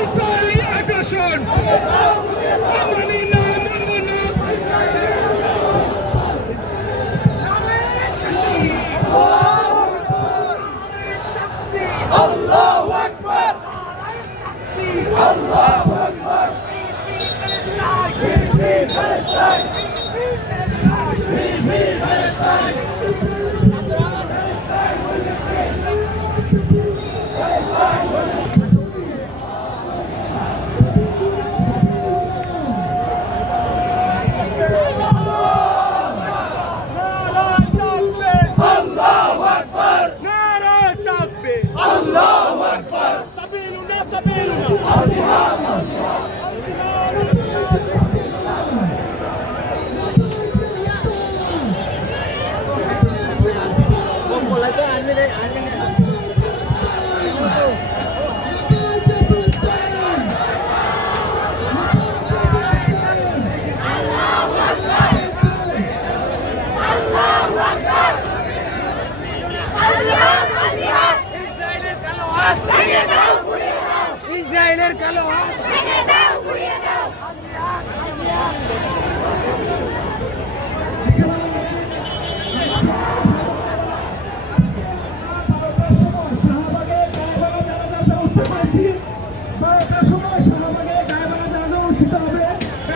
Israeli আগ্রাসন মানি না মানব না আল্লাহু আকবার আল্লাহু আকবার Free me, Palestine! Free me, Palestine! Hasta que আইনের কালো হাত। সময়